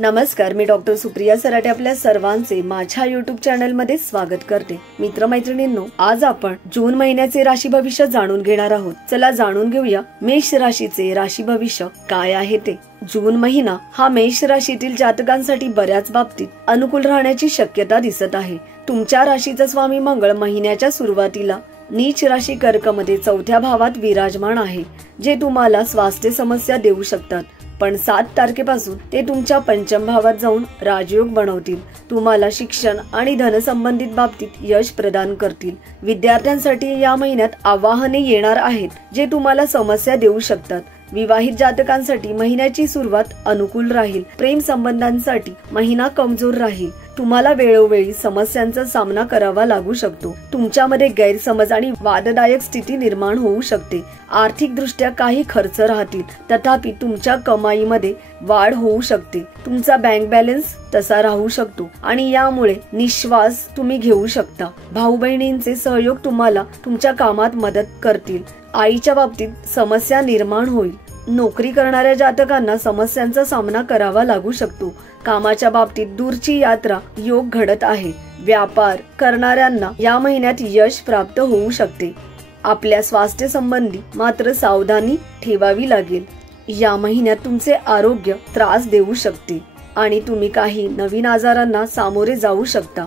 नमस्कार, मी डॉक्टर सुप्रिया सराटे आपल्या सर्वांचे माझ्या युट्यूब चॅनल मध्ये स्वागत करते। मित्रमैत्रिणींनो, आज आपण जून महिन्याचे राशी भविष्य जाणून घेणार आहोत। चला जाणून घेऊया मेष राशीचे राशी भविष्य काय आहे ते। जून महिना हा मेष राशीतील जातकांसाठी बऱ्याच बाबतीत अनुकूल राहण्याची शक्यता दिसत आहे। तुमच्या राशीचा स्वामी मंगळ महिन्याच्या सुरुवातीला नीच राशी कर्क मध्ये 4थ्या भावात विराजमान आहे, जे तुम्हाला स्वास्थ्य समस्या देऊ शकतात। पण 7 तारखेपासून ते तुमच्या पंचम भावात जाऊन राजयोग बनवतील, तुम्हाला शिक्षण आणि धन संबंधित बाबतीत यश प्रदान करतील। विद्यार्थ्यांसाठी या महिन्यात आव्हाने येणार आहेत, जे तुम्हाला समस्या देऊ शकतात। विवाहित जातकांसाठी महिन्याची सुरुवात अनुकूल राहील। प्रेम संबंधांसाठी महिना कमजोर राहील। तुम्हाला वेळोवेळी समस्यांचा सामना करावा लागू शकतो। तुमच्यामध्ये गैरसमज आणि वाददायक स्थिती निर्माण होऊ शकते। आर्थिक दृष्ट्या काही खर्च राहतील, तथापि तुमच्या कमाईमध्ये वाढ होऊ शकते। तुमचा बँक बॅलन्स तसा राहू शकतो आणि यामुळे निश्वास तुम्ही घेऊ शकता। भाऊ बहिणींचे सहयोग तुम्हाला तुमच्या कामात मदत करतील। आईच्या बाबतीत समस्या निर्माण होईल। नोकरी करणाऱ्या जातकांना समस्यांचा सामना करावा लागू शकतो। कामाच्या बाबतीत दूरची यात्रा योग घडत आहे। व्यापार करणाऱ्यांना या महिन्यात यश प्राप्त होऊ शकते। आपल्या स्वास्थ्य संबंधी मात्र सावधानी ठेवावी लागेल। या महिन्यात तुमचे आरोग्य त्रास देऊ शकते आणि तुम्ही काही नवीन आजारांना सामोरे जाऊ शकता।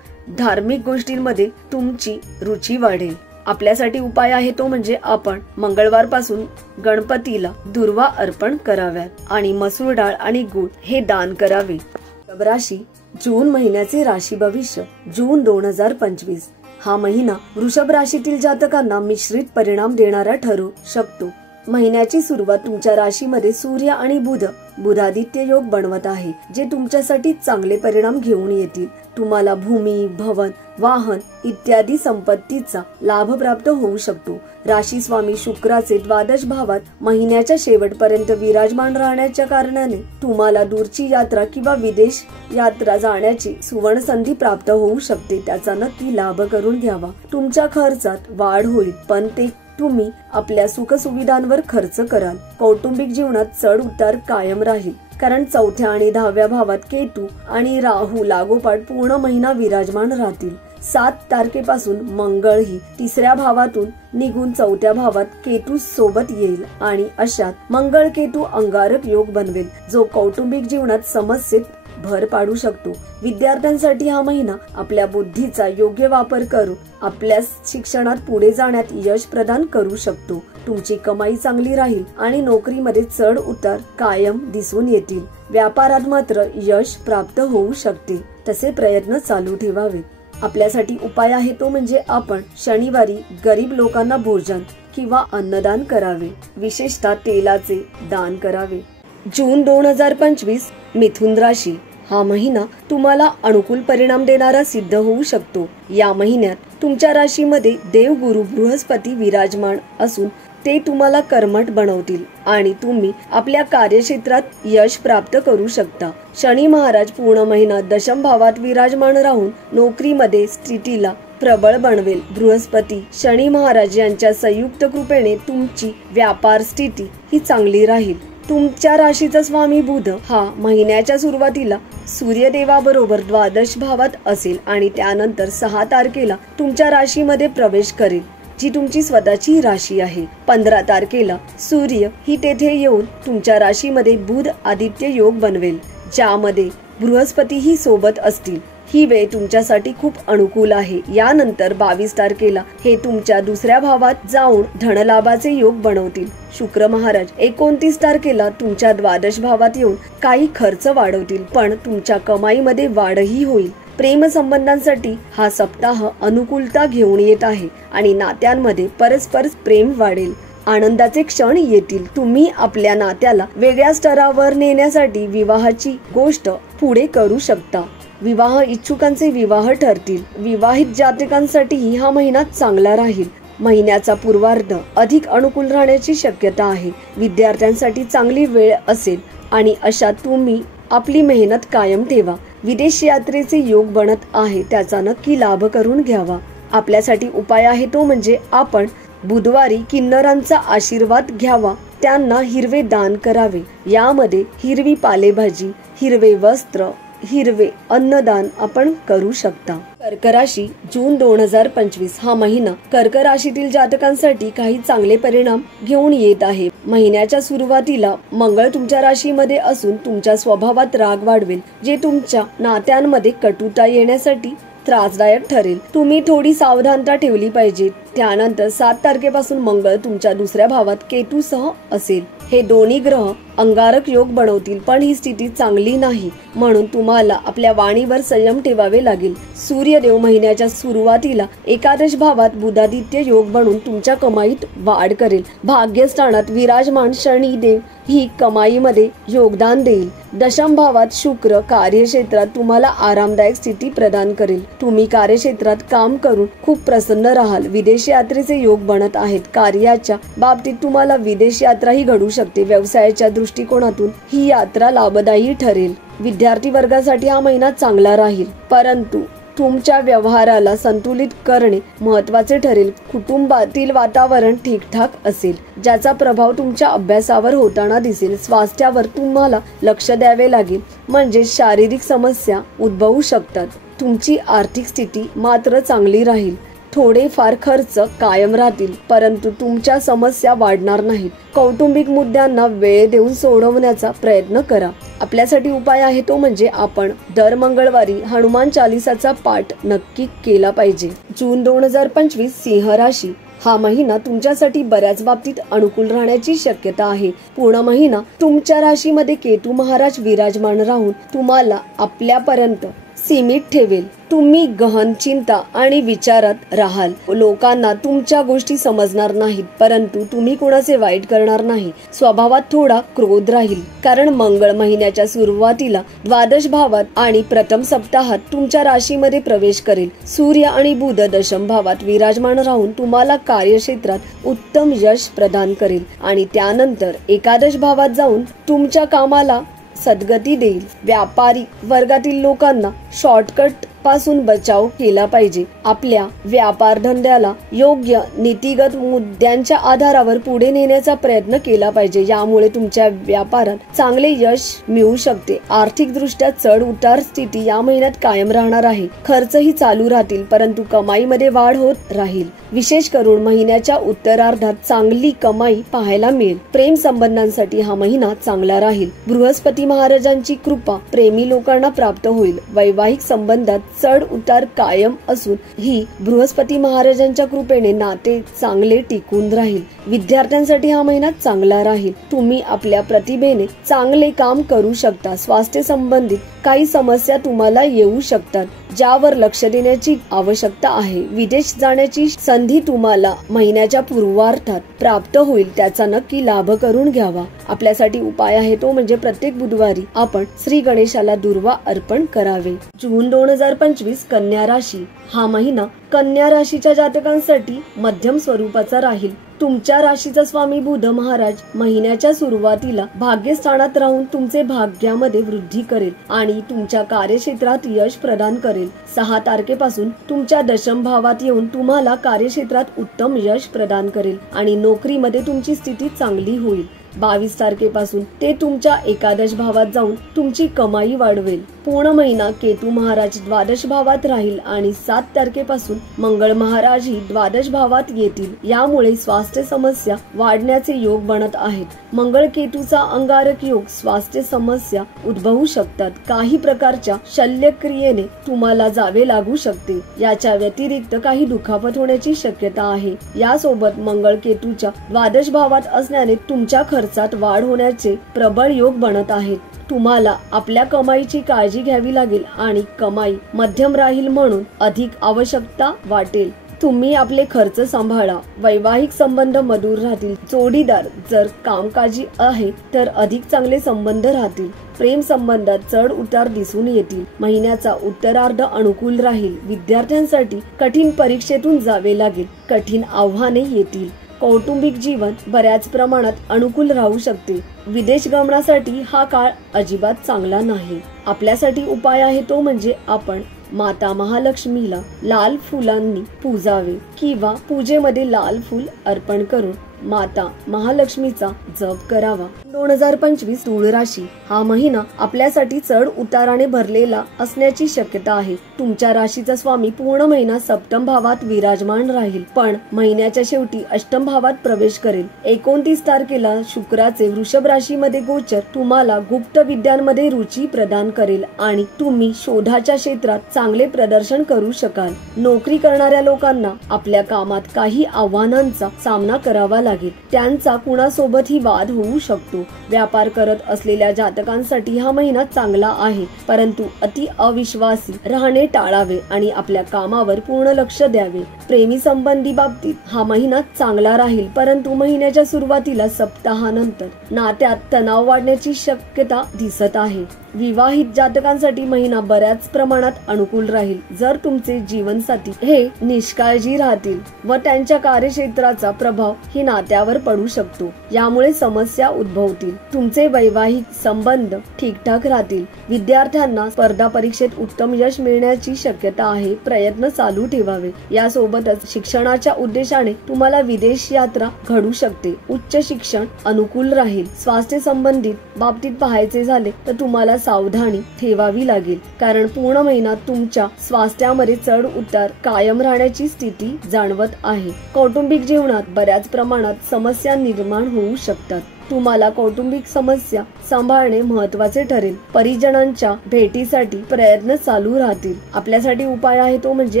धार्मिक गोष्टींमध्ये तुमची रुची वाढेल। आपल्यासाठी उपाय आहे तो म्हणजे आपण मंगळवार पासून गणपतीला दुर्वा अर्पण कराव्यात आणि मसूर डाळ आणि गूळ हे दान करावे। वृषभ राशी जून महिन्याचे राशी भविष्य। जून 2025 हा महिना वृषभ राशीतील जातकांना मिश्रित परिणाम देणारा ठरू शकतो। महिन्याची सुरुवात तुमच्या राशीमध्ये सूर्य आणि बुधादित्य योग बनवत आहे, जे तुमच्यासाठी चांगले परिणाम घेऊन येतील। तुम्हाला भूमी, भवन, वाहन इत्यादी संपत्तीचा लाभ प्राप्त होऊ शकतो। राशी स्वामी शुक्राचे द्वादश भावात महिन्याच्या शेवटपर्यंत विराजमान राहण्याच्या कारणाने तुम्हाला दूरची यात्रा किंवा विदेश यात्रा जाण्याची सुवर्ण संधी प्राप्त होऊ शकते। त्याचा नक्की लाभ करून घ्यावा। तुमच्या खर्चात वाढ होईल, पण ते तुम्ही आपल्या सुखसुविधांवर खर्च कराल। कौटुंबिक जीवनात चढ उतार कायम राहील, कारण 4थ्या आणि 10व्या भावात केतू आणि राहू लागोपाठ पूर्ण महिना विराजमान राहतील। 7 तारखेपासून मंगळ ही 3ऱ्या भावातून निघून 4थ्या भावात केतू सोबत येईल आणि अशात मंगळ केतू अंगारक योग बनवेल, जो कौटुंबिक जीवनात समस्येत भर पाडू शकतो। विद्यार्थ्यांसाठी हा महिना आपल्या बुद्धीचा योग्य वापर करून आपल्या शिक्षणात पुढे जाण्यात यश प्रदान करू शकतो। तुमची कमाई चांगली राहील आणि नोकरीमध्ये चढ उतार कायम दिसून येतील। व्यापारात मात्र यश प्राप्त होऊ शकते, तसे प्रयत्न चालू ठेवावे। आपल्यासाठी उपाय आहे तो म्हणजे आपण शनिवारी गरीब लोकांना भोजन किंवा अन्नदान करावे, विशेषतः तेलाचे दान करावे। जून 2025 मिथुन राशी हा महिना तुम्हाला अनुकूल परिणाम देणारा सिद्ध होऊ शकतो। या महिन्यात तुमच्या राशीमध्ये देवगुरु बृहस्पती विराजमान असून ते तुम्हाला कर्मठ बनवतील आणि तुम्ही आपल्या कार्यक्षेत्रात यश प्राप्त करू शकता। शनी महाराज पूर्ण महिना दशम भावात विराजमान राहून नोकरीमध्ये स्थितीला प्रबळ बनवेल। बृहस्पती शनी महाराज यांच्या संयुक्त कृपेने तुमची व्यापार स्थिती ही चांगली राहील। तुमच्या राशीचा स्वामी बुध हा महिन्याच्या सुरुवातीला सूर्यदेवाबरोबर द्वादश भावात असेल आणि त्यानंतर 6 तारखेला तुमच्या राशीमध्ये प्रवेश करेल, जी तुमची स्वतःची राशी आहे। 15 तारखेला सूर्य ही तेथे येऊन तुमच्या राशीमध्ये बुध आदित्य योग बनवेल, ज्यामध्ये बृहस्पती ही सोबत असतील। ही वेळ तुमच्यासाठी खूप अनुकूल आहे। यानंतर 22 तारखेला हे तुमच्या 2ऱ्या भावात जाऊन धनलाभाचे योग बनवतील। शुक्र महाराज 29 तारखेला तुमच्या द्वादश भावात येऊन काही खर्च वाढवतील, पण तुमच्या कमाईमध्ये वाढही होईल। प्रेम संबंधांसाठी हा सप्ताह अनुकूलता घेऊन येत आहे आणि नात्यांमध्ये परस्पर प्रेम वाढेल। आनंदाचे क्षण येतील। तुम्ही आपल्या नात्याला वेगळ्या स्तरावर नेण्यासाठी विवाहाची गोष्ट पुढे करू शकता। विवाह इच्छुकांचे विवाह ठरतील। विवाहित जातकांसाठीही हा महिना चांगला राहील। महिन्याचा पूर्वार्ध अधिक अनुकूल राहण्याची शक्यता आहे। विद्यार्थ्यांसाठी चांगली वेळ असेल आणि अशा तुम्ही आपली मेहनत कायम ठेवा। विदेश यात्रेचे योग बनत आहे, त्याचा नक्की लाभ करून घ्यावा। आपल्यासाठी उपाय आहे तो म्हणजे आपण बुधवारी किन्नरांचा आशीर्वाद घ्यावा, त्यांना हिरवे दान करावे. यामध्ये हिरवी पालेभाजी, हिरवे वस्त्र, हिरवे अन्नदान आपण करू शकता. कर्क राशी, जून 2025 हा महिना कर्क राशीतील जातकांसाठी काही चांगले परिणाम घेऊन येत आहे. महिन्याच्या सुरुवातीला मंगळ तुमच्या राशीमध्ये असून तुमच्या स्वभावात राग वाढवेल, जे तुमच्या नात्यांमध्ये कटुता येण्यासाठी त्रासदायक ठरेल. तुम्ही थोडी सावधानता ठेवली पाहिजे. त्यानंतर 7 तारखेपासून मंगळ तुमच्या दुसऱ्या भावात केतूसह असेल. हे दोन्ही ग्रह अंगारक योग बनवतील, पण ही स्थिती चांगली नाही, म्हणून तुम्हाला आपल्या वाणीवर संयम ठेवावे लागेल. सूर्यदेव महिन्याच्या सुरुवातीला एकादश भावात बुधादित्य योग बनून तुमच्या कमाईत वाढ करेल. भाग्यस्थानात विराजमान शनिदेव ही कमाईमध्ये योगदान देईल. दशम भावात शुक्र कार्यक्षेत्रात तुम्हाला आरामदायक स्थिती प्रदान करेल. तुम्ही कार्यक्षेत्रात काम करून खूप प्रसन्न राहाल. विदेश यात्रेचे योग बनत आहेत. कार्याच्या बाबतीत तुम्हाला विदेश यात्राही घडू शकते. व्यवसायाच्या दृष्टिकोनातून ही यात्रा लाभदायी ठरेल. विद्यार्थी वर्गासाठी हा महिना चांगला राहील, परंतु तुमच्या व्यवहाराला संतुलित करणे महत्त्वाचे ठरेल. कुटुंबातील वातावरण ठीकठाक असेल, ज्याचा प्रभाव तुमच्या अभ्यासावर होताना दिसेल. स्वास्थ्यावर तुम्हाला लक्ष द्यावे लागेल, म्हणजे शारीरिक समस्या उद्भवू शकतात. तुमची आर्थिक स्थिती मात्र चांगली राहील. थोडेफार खर्च कायम राहतील, परंतु तुमच्या समस्या वाढणार नाहीत. कौटुंबिक मुद्द्यांना वेळ देऊन सोडवण्याचा प्रयत्न करा. आपल्यासाठी उपाय आहे तो म्हणजे आपण दर मंगळवारी हनुमान चालीसाचा पाठ नक्की केला पाहिजे. जून 2025 सिंह राशी हा महिना तुमच्यासाठी बऱ्याच बाबतीत अनुकूल राहण्याची शक्यता आहे. पूर्ण महिना तुमच्या राशीमध्ये केतू महाराज विराजमान राहून तुम्हाला आपल्यापर्यंत सीमित ठेवेल. तुम्ही गहन चिंता आणि विचारात राहाल. लोकांना तुमच्या गोष्टी समजणार नाहीत, परंतु तुम्ही कोणाचे वाईट करणार नाही. स्वभावात थोडा क्रोध राहील, कारण मंगळ महिन्याच्या सुरुवातीला द्वादश भावात आणि प्रथम सप्ताहात तुमच्या राशीमध्ये प्रवेश करेल. सूर्य आणि बुध दशम भावात विराजमान राहून तुम्हाला कार्यक्षेत्रात उत्तम यश प्रदान करेल आणि त्यानंतर एकादश भावात जाऊन तुमच्या कामाला सद्गती देईल. व्यापारी वर्गातील लोकांना शॉर्टकट पासून बचाव केला पाहिजे. आपल्या व्यापार धंद्याला योग्य नीतिगत मुद्द्यांच्या आधारावर पुढे नेण्याचा प्रयत्न केला पाहिजे. यामुळे तुमच्या व्यापारात चांगले यश मिळू शकते. आर्थिक दृष्ट्या चढ उतार स्थिती या महिन्यात कायम राहणार आहे. खर्चही चालू राहतील, परंतु कमाईमध्ये वाढ होत राहील. विशेष करून महिन्याच्या उत्तरार्धात चांगली कमाई पाहायला मिळेल. प्रेम संबंधांसाठी हा महिना चांगला राहील. बृहस्पती महाराजांची कृपा प्रेमी लोकांना प्राप्त होईल. वैवाहिक संबंधात चढ उतार कायम असून ही बृहस्पती महाराजांच्या कृपेने नाते चांगले टिकून राहील. विद्यार्थ्यांसाठी हा महिना चांगला राहील. तुम्ही आपल्या प्रतिभेने चांगले काम करू शकता. स्वास्थ्य संबंधित काही समस्या तुम्हाला येऊ शकतात, ज्यावर लक्ष देण्याची आवश्यकता आहे. विदेश जाण्याची संधी तुम्हाला महिन्याच्या पूर्वार्धात प्राप्त होईल, त्याचा नक्की लाभ करून घ्यावा. आपल्यासाठी उपाय आहे तो म्हणजे प्रत्येक बुधवारी आपण श्री गणेशाला दुर्वा अर्पण करावे. जून 2025 कन्या राशी हा महिना कन्या राशीच्या जातकांसाठी मध्यम स्वरूपाचा राहील. तुमच्या राशीचा स्वामी बुध महाराज महिन्याच्या सुरुवातीला भाग्यस्थानात राहून तुमचे भाग्यामध्ये वृद्धी करेल आणि तुमच्या कार्यक्षेत्रात यश प्रदान करेल. 6 तारखेपासून तुमच्या दशम भावात येऊन तुम्हाला कार्यक्षेत्रात उत्तम यश प्रदान करेल आणि नोकरीमध्ये तुमची स्थिती चांगली होईल. 22 तारखेपासून ते तुमच्या एकादश भावात जाऊन तुमची कमाई वाढवेल. पूर्ण महिना केतू महाराज द्वादश भावात राहील आणि 7 तारखेपासून मंगळ महाराज ही द्वादश भावात येतील. यामुळे स्वास्थ्य समस्या वाढण्याचे योग बनत आहेत. मंगळ केतूचा अंगारक योग स्वास्थ्य समस्या उद्भवू शकतात. काही प्रकारच्या शल्यक्रियेने तुम्हाला जावे लागू शकते. याच्या व्यतिरिक्त काही दुखापत होण्याची शक्यता आहे. यासोबत मंगळ केतूच्या द्वादश भावात असल्याने तुमच्या खर्चात वाढ होण्याचे प्रबळ योग बनत आहेत. तुम्हाला आपल्या कमाईची काळजी घ्यावी लागेल आणि कमाई मध्यम राहील म्हणून अधिक आवश्यकता वाटेल. तुम्ही आपले खर्च सांभाळा. वैवाहिक संबंध मधुर राहतील. जोडीदार जर कामकाजी आहे तर अधिक चांगले संबंध राहतील. प्रेम संबंधात चढ उतार दिसून येतील. महिन्याचा उत्तरार्ध अनुकूल राहील. विद्यार्थ्यांसाठी कठीण परीक्षेतून जावे लागेल. कठीण आव्हाने येतील. कौटुंबिक जीवन बऱ्याच प्रमाणात अनुकूल राहू शकते. विदेश गमनासाठी हा काळ अजिबात चांगला नाही. आपल्यासाठी उपाय आहे तो म्हणजे आपण माता महालक्ष्मीला लाल फुलांनी पूजावे किंवा पूजेमध्ये लाल फूल अर्पण करून माता महालक्ष्मीचा जप करावा। 2025 तूळ राशी हा महिना आपल्यासाठी चढ उताराने भरलेला असण्याची शक्यता आहे। तुमच्या राशीचा स्वामी पूर्ण महिना सप्तम भावात विराजमान राहील, पण महिन्याच्या शेवटी अष्टम भावात प्रवेश करेल। 29 तारखेला शुक्राचे वृषभ राशीमध्ये गोचर तुम्हाला गुप्त विद्यांमध्ये रुची प्रदान करेल आणि तुम्ही शोधाच्या क्षेत्रात चांगले प्रदर्शन करू शकाल। नोकरी करणाऱ्या लोकांना आपल्या कामात काही आव्हानांचा सामना करावा लागेल, त्यांचा कुणासोबतही वाद होऊ शकतो। व्यापार करत असलेल्या जातकांसाठी हा महिना चांगला आहे, परंतु अति अविश्वासी राहणे टाळावे आणि आपल्या कामावर पूर्ण लक्ष द्यावे। प्रेमी संबंधी बाबतीत हा महिना चांगला राहील, परंतु महिन्याच्या सुरुवातीला सप्ताहानंतर नात्यात तणाव वाढण्याची शक्यता दिसत आहे। विवाहित जातकांसाठी महिना बऱ्याच प्रमाणात अनुकूल राहील, जर तुमचे जीवनसाथी हे निष्काळजी राहतील व त्यांच्या कार्यक्षेत्राचा प्रभाव ही नात्यावर पडू शकतो, यामुळे समस्या उद्भवतील। तुमचे वैवाहिक संबंध ठीकठाक राहतील। विद्यार्थ्यांना स्पर्धा परीक्षेत उत्तम यश मिळण्याची शक्यता आहे, प्रयत्न चालू ठेवावे। यासोबतच शिक्षणाच्या उद्देशाने तुम्हाला विदेश यात्रा घडू शकते। उच्च शिक्षण अनुकूल राहील। स्वास्थ्य संबंधित बाबतीत पाहायचे झाले तर तुम्हाला सावधानी ठेवावी लागेल, कारण पूर्ण महिना तुमच्या स्वास्थ्यामध्ये चढ उतार कायम राहण्याची स्थिती जाणवत आहे। कौटुंबिक जीवनात बऱ्याच प्रमाणात समस्या निर्माण होऊ शकतात। तुम्हाला कौटुंबिक समस्या सांभाळणे महत्त्वाचे ठरेल। परिजनांच्या भेटीसाठी प्रयत्न चालू राहतील। आपल्यासाठी उपाय आहे तो म्हणजे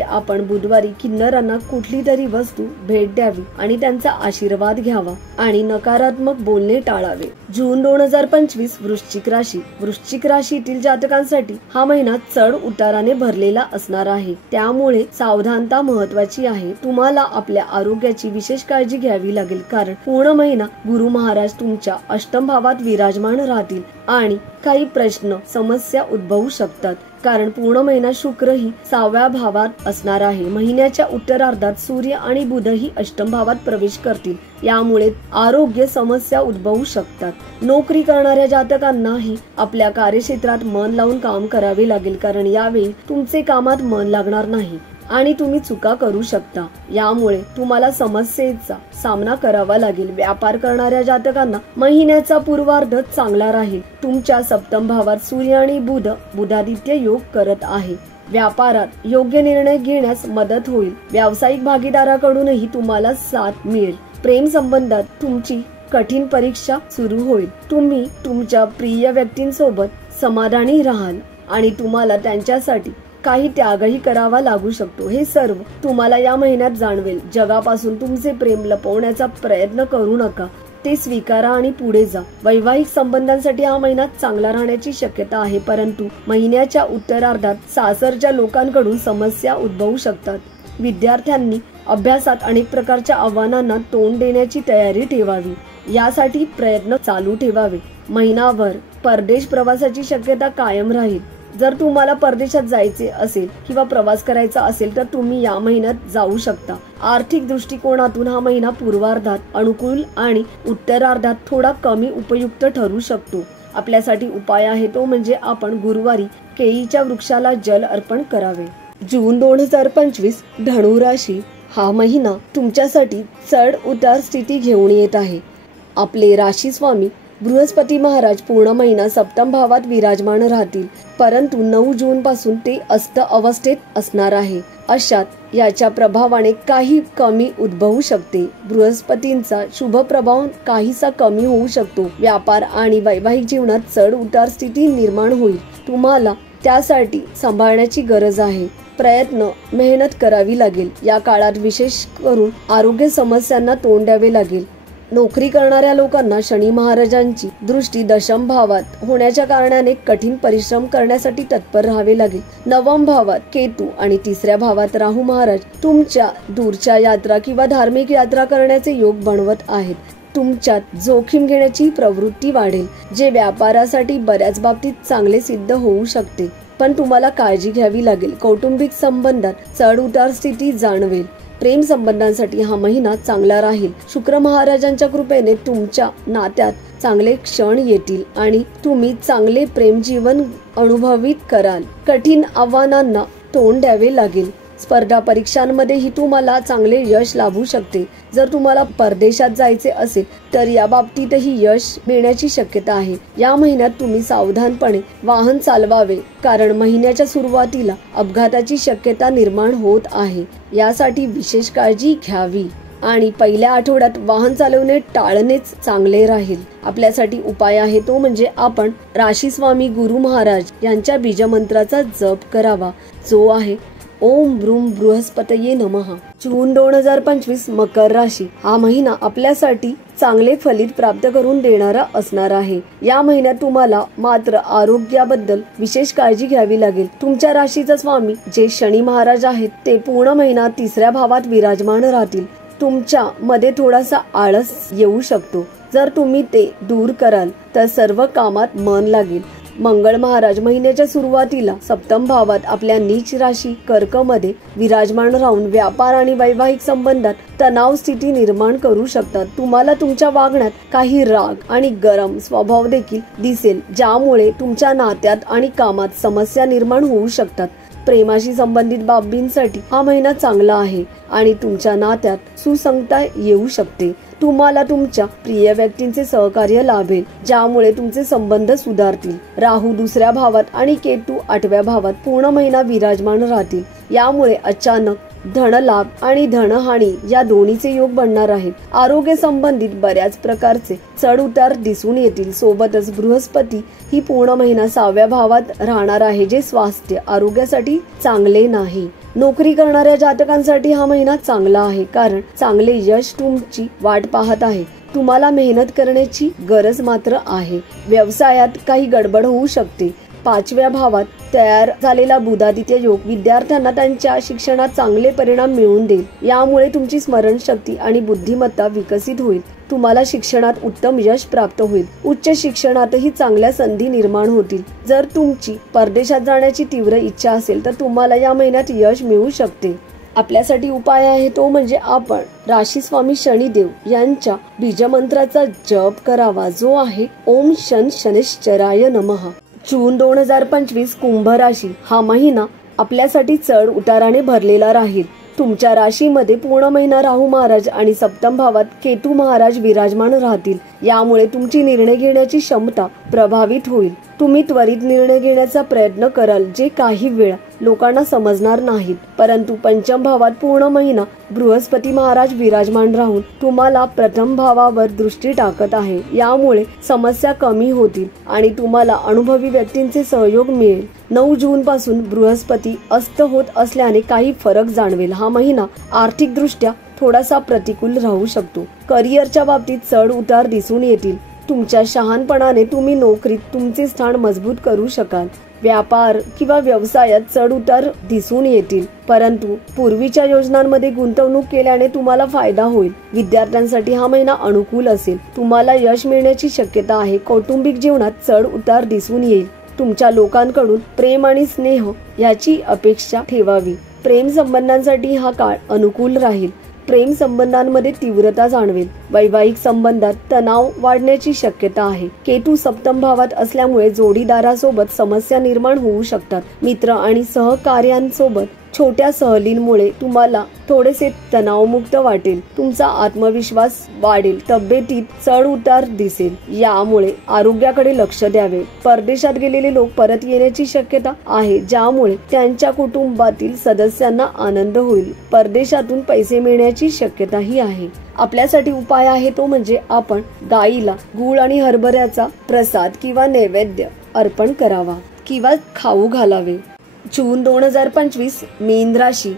आपण बुधवारी किन्नरांना कुठली तरी वस्तू भेट द्यावी आणि त्यांचा आशीर्वाद घ्यावा आणि नकारात्मक बोलणे टाळावे। जून 2025 वृश्चिक राशी। वृश्चिक राशीतील जातकांसाठी हा महिना चढ उताराने भरलेला असणार आहे, त्यामुळे सावधानता महत्त्वाची आहे। तुम्हाला आपल्या आरोग्याची विशेष काळजी घ्यावी लागेल, कारण पूर्ण महिना गुरु महाराज तुमच्या अष्टम भावात विराजमान राहतील आणि काही प्रश्न समस्या उद्भवू शकतात, कारण पूर्ण महिना शुक्र ही 6व्या भावात असणार आहे। महिन्याच्या उत्तरार्धात सूर्य आणि बुध ही अष्टम भावात प्रवेश करतील, यामुळे आरोग्य समस्या उद्भवू शकतात। नोकरी करणाऱ्या जातकांनाही आपल्या कार्यक्षेत्रात मन लावून काम करावे लागेल, कारण यावेळी तुमचे कामात मन लागणार नाही आणि तुम्ही चुका करू शकता, यामुळे तुम्हाला समस्येचा सामना करावा लागेल। व्यापार करणाऱ्या जातकांना महिन्याचा पूर्वार्ध चांगला राहील। तुमच्या सप्तम भावात सूर्य आणि बुध बुधादित्य योग करत आहे। व्यापारात योग्य निर्णय घेण्यास मदत होईल। व्यावसायिक भागीदाराकडूनही तुम्हाला साथ मिळेल। प्रेम संबंधात तुमची कठीण परीक्षा सुरू होईल। तुम्ही तुमच्या प्रिय व्यक्तींसोबत समाधानी राहाल आणि तुम्हाला त्यांच्यासाठी काही त्यागही करावा लागू शकतो। हे सर्व तुम्हाला या महिन्यात जाणवेल। जगापासून तुमचे प्रेम लपवण्याचा प्रयत्न करू नका, ते स्वीकारा आणि पुढे जा। वैवाहिक संबंधांसाठी हा महिना चांगला राहण्याची शक्यता आहे, परंतु महिन्याच्या उत्तरार्धात सासरच्या लोकांकडून समस्या उद्भवू शकतात। विद्यार्थ्यांनी अभ्यासात अनेक प्रकारच्या आव्हानांना तोंड देण्याची तयारी ठेवावी, यासाठी प्रयत्न चालू ठेवावे। महिनाभर परदेश प्रवासाची शक्यता कायम राहील। जर तुम्हाला परदेशात जायचे असेल किंवा प्रवास करायचा असेल तर तुम्ही या महिन्यात जाऊ शकता। आर्थिक दृष्टिकोनातून हा महिना पूर्वार्धात अनुकूल आणि उत्तरार्धात थोडा कमी उपयुक्त ठरू शकतो। आपल्यासाठी उपाय आहे तो म्हणजे आपण गुरुवारी केळीच्या वृक्षाला जल अर्पण करावे। जून 2025 धनु राशी हा महिना तुमच्यासाठी चढ उतार स्थिती घेऊन येत आहे। आपले राशी स्वामी बृहस्पती महाराज पूर्ण महिना सप्तम भावात विराजमान राहतील, परंतु 9 जून पासून ते अस्त अवस्थेत असणार आहे। अशात याच्या प्रभावाने काही कमी उद्भवू शकते। बृहस्पतींचा शुभ प्रभाव काहीसा कमी होऊ शकतो। व्यापार आणि वैवाहिक जीवनात चढ उतार स्थिती निर्माण होईल। तुम्हाला त्यासाठी सांभाळण्याची गरज आहे। प्रयत्न मेहनत करावी लागेल। या काळात विशेष करून आरोग्य समस्यांना तोंड द्यावे लागेल। नोकरी करणाऱ्या लोकांना शनी महाराजांची दृष्टी दशम भावात होण्याच्या कारणाने कठीण परिश्रम करण्यासाठी तत्पर राहावे लागेल। नवम भावात केतू आणि 3ऱ्या भावात राहू महाराज तुमच्या दूरच्या यात्रा किंवा धार्मिक यात्रा करण्याचे योग बनवत आहेत। तुमच्यात जोखीम घेण्याची प्रवृत्ती वाढेल, जे व्यापारासाठी बऱ्याच बाबतीत चांगले सिद्ध होऊ शकते, पण तुम्हाला काळजी घ्यावी लागेल। कौटुंबिक संबंधात चढ उतार स्थिती जाणवेल। प्रेम संबंधांसाठी हा महिना चांगला राहील। शुक्र महाराजांच्या कृपेने तुमच्या नात्यात चांगले क्षण येतील आणि तुम्ही चांगले प्रेम जीवन अनुभवित कराल। कठीण आव्हानांना तोंड द्यावे लागेल। स्पर्धा परीक्षांमध्येही तुम्हाला चांगले यश लाभू शकते। जर तुम्हाला परदेशात जायचे असेल तर या बाबतीतही यश मिळण्याची शक्यता आहे। या महिन्यात तुम्ही सावधानपणे वाहन चालवावे, कारण महिन्याच्या सुरुवातीला अपघाताची शक्यता निर्माण होत आहे। यासाठी विशेष काळजी घ्यावी आणि पहिल्या आठवड्यात वाहन चालवणे टाळणेच चांगले राहील। आपल्यासाठी उपाय आहे तो म्हणजे आपण राशी स्वामी गुरु महाराज यांच्या बीजमंत्राचा जप करावा, जो आहे ओम ब्रूम बृहस्पतये नमः। जून 2025 मकर राशी हा महिना आपल्यासाठी चांगले फलित प्राप्त करून देणारा असणार आहे। या महिन्यात तुम्हाला मात्र आरोग्याबद्दल विशेष काळजी घ्यावी लागेल। तुमच्या राशीचा स्वामी जे शनी महाराज आहेत ते पूर्ण महिना 3ऱ्या भावात विराजमान राहतील। तुमच्या मध्ये थोडासा आळस येऊ शकतो। जर तुम्ही ते दूर कराल तर सर्व कामात मन लागेल। मंगळ महाराज महिन्याच्या सुरुवातीला सप्तम भावात आपल्या नीच राशी कर्क मध्ये विराजमान राहून व्यापार आणि वैवाहिक संबंधात तणाव स्थिती निर्माण करू शकतात। तुम्हाला तुमच्या वागण्यात काही राग आणि गरम स्वभाव देखील दिसेल, ज्यामुळे तुमच्या नात्यात आणि कामात समस्या निर्माण होऊ शकतात। प्रेमाशी संबंधित बाबींसाठी हा महिना चांगला आहे आणि तुमच्या नात्यात सुसंगता येऊ शकते। तुम्हाला तुमच्या प्रिय व्यक्तींचे सहकार्य लाभेल, ज्यामुळे तुमचे संबंध सुधारतील। राहू 2ऱ्या भावात आणि केतू 8व्या भावात पूर्ण महिना विराजमान राहतील। यामुळे अचानक धनलाभ आणि धनहानी या दोन्हीचे योग बनणार आहेत। आरोग्य संबंधित बऱ्याच प्रकारचे चढ उतार दिसून येतील। सोबतच बृहस्पती ही पूर्ण महिना 6व्या भावात राहणार आहे, जे स्वास्थ्य आरोग्यासाठी चांगले नाही। नोकरी करणाऱ्या जातकांसाठी हा महिना चांगला आहे, कारण चांगले यश तुमची वाट पाहत आहे। तुम्हाला मेहनत करण्याची गरज मात्र आहे। व्यवसायात काही गडबड होऊ शकते। 5व्या भावात तयार झालेला बुधादित्य योग विद्यार्थ्यांना त्यांच्या शिक्षणात चांगले परिणाम मिळवून देईल। यामुळे तुमची स्मरणशक्ती आणि बुद्धिमत्ता विकसित होईल। तुम्हाला शिक्षणात उत्तम यश प्राप्त होईल। उच्च शिक्षणातही चांगल्या संधी निर्माण होतील। जर तुमची परदेशात जाण्याची तीव्र इच्छा असेल तर तुम्हाला या महिन्यात यश मिळू शकते। आपल्यासाठी उपाय आहे तो म्हणजे आपण राशी स्वामी शनिदेव यांच्या बीजमंत्राचा जप करावा, जो आहे ओम शन शनिश्चराय नमः। जून 2025 कुंभ राशी हा महिना आपल्यासाठी चढ उताराने भरलेला राहील। तुमच्या राशीमध्ये पूर्ण महिना राहू महाराज आणि सप्तम भावात केतू महाराज विराजमान राहतील। यामुळे तुमची निर्णय घेण्याची क्षमता प्रभावित होईल। तुम्ही त्वरित निर्णय घेण्याचा प्रयत्न कराल, जे काही वेळा लोकांना समजणार नाहीत। परंतु पंचम भावात पूर्ण महिना बृहस्पती महाराज विराजमान राहून तुम्हाला प्रथम भावावर दृष्टी टाकत आहे। यामुळे समस्या कमी होतील आणि तुम्हाला अनुभवी व्यक्तींचे सहयोग मिळेल। 9 जून पासून बृहस्पती अस्त होत असल्याने काही फरक जाणवेल। हा महिना आर्थिक दृष्ट्या थोडासा प्रतिकूल राहू शकतो। करिअरच्या बाबतीत चढ उतार दिसून येतील। तुमच्या शहाणपणाने तुम्ही नोकरीत तुमचे स्थान मजबूत करू शकाल। व्यापार किंवा व्यवसायात चढ उतार दिसून येतील, परंतु पूर्वीच्या योजनांमध्ये गुंतवणूक केल्याने तुम्हाला फायदा होईल। विद्यार्थ्यांसाठी हा महिना अनुकूल असेल। तुम्हाला यश मिळण्याची शक्यता आहे। कौटुंबिक जीवनात चढ उतार दिसून येईल। तुमच्या लोकांकडून प्रेम आणि स्नेह याची अपेक्षा ठेवावी। प्रेम संबंधांसाठी हा काळ अनुकूल राहील। प्रेम संबंधांमध्ये तीव्रता जाणवेल। वैवाहिक संबंधात तणाव वाढण्याची शक्यता आहे। केतू सप्तम भावात असल्यामुळे जोडीदारासोबत समस्या निर्माण होऊ शकतात। मित्र आणि सहकार्यांसोबत छोट्या सहलींमुळे तुम्हाला थोडेसे तणावमुक्त वाटेल। तुमचा आत्मविश्वास वाढेल। तब्येतीत चढ उतार दिसेल। यामुळे आरोग्याकडे लक्ष द्यावे। परदेशात गेलेले लोक परत येण्याची शक्यता आहे, ज्यामुळे त्यांच्या कुटुंबातील सदस्यांना आनंद होईल। परदेशातून पैसे मिळण्याची शक्यताही आहे। आपल्यासाठी उपाय आहे तो म्हणजे आपण गाईला गूळ आणि हरभऱ्याचा प्रसाद किंवा नैवेद्य अर्पण करावा किंवा खाऊ घालावे। जून 2025 मीन राशी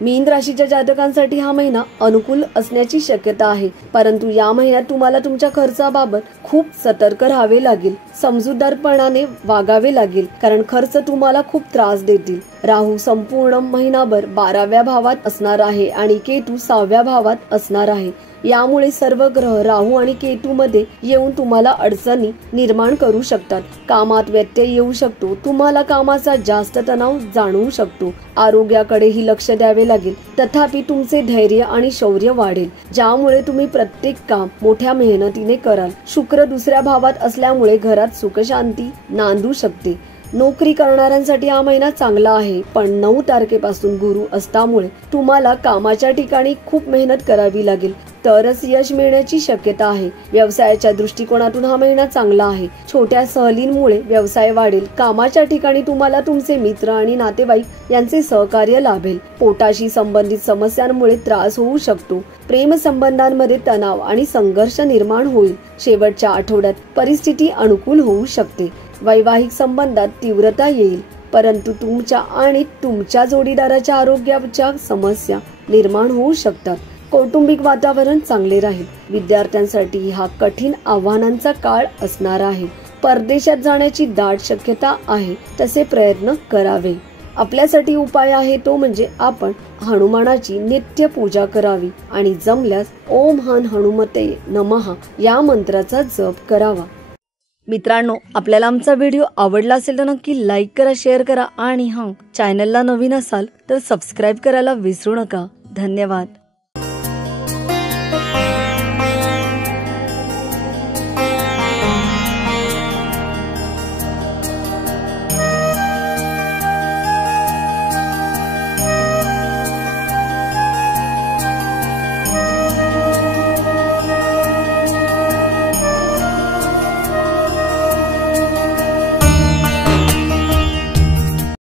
मीन राशीच्या जातकांसाठी हा महिना अनुकूल असण्याची शक्यता आहे, परंतु या महिन्यात तुम्हाला तुमच्या खर्चाबाबत खूप सतर्क राहावे लागेल। समजूतदारपणाने वागावे लागेल, कारण खर्च तुम्हाला खूप त्रास देतील। राहू संपूर्ण महिनाभर 12व्या भावात असणार आहे आणि केतू 6व्या भावात असणार आहे। यामुळे सर्व ग्रह राहू आणि केतू मध्ये येऊन तुम्हाला अडचणी निर्माण करू शकतात। कामात व्यत्यय येऊ शकतो। तुम्हाला कामाचा जास्त तणाव जाणवू शकतो। आरोग्याकडेही लक्ष द्यावे लागेल, तथापि तुमचे धैर्य आणि शौर्य वाढेल, ज्यामुळे तुम्ही प्रत्येक काम मोठ्या मेहनतीने कराल। शुक्र 2ऱ्या भावात असल्यामुळे घरात सुख शांती नांदू शकते। नोकरी करणाऱ्यांसाठी हा महिना चांगला आहे, पण 9 तारखेपासून गुरु असल्यामुळे तुम्हाला कामाच्या ठिकाणी खूप मेहनत करावी लागेल, तरच यश मिळण्याची शक्यता आहे. व्यवसायाच्या दृष्टिकोनातून हा महिना चांगला आहे. छोट्या सहलींमुळे व्यवसाय वाढेल. कामाच्या ठिकाणी तुम्हाला तुमचे मित्र आणि नातेवाईक यांचे सहकार्य लाभेल. पोटाशी संबंधित समस्यांमुळे त्रास होऊ शकतो. प्रेम संबंधांमध्ये तणाव आणि संघर्ष निर्माण होईल. शेवटच्या आठवड्यात परिस्थिती अनुकूल होऊ शकते. वैवाहिक संबंधात तीव्रता येईल, परंतु तुमच्या आणि तुमच्या जोडीदाराच्या आरोग्याच्या समस्या निर्माण होऊ शकतात. कौटुंबिक वातावरण चांगले राहील. विद्यार्थ्यांसाठी हा कठीण आव्हानांचा काळ असणार आहे. परदेशात जाण्याची दाट शक्यता आहे, तसे प्रयत्न करावे. आपल्यासाठी उपाय आहे तो म्हणजे आपण हनुमानाची नित्य पूजा करावी आणि जमल्यास ओम हन हनुमते नमः या मंत्राचा जप करावा. मित्रांनो, आपल्याला आमचा व्हिडिओ आवडला असेल तर नक्की लाईक करा, शेअर करा आणि चॅनलला नवीन असाल तर सबस्क्राईब करायला विसरू नका. धन्यवाद.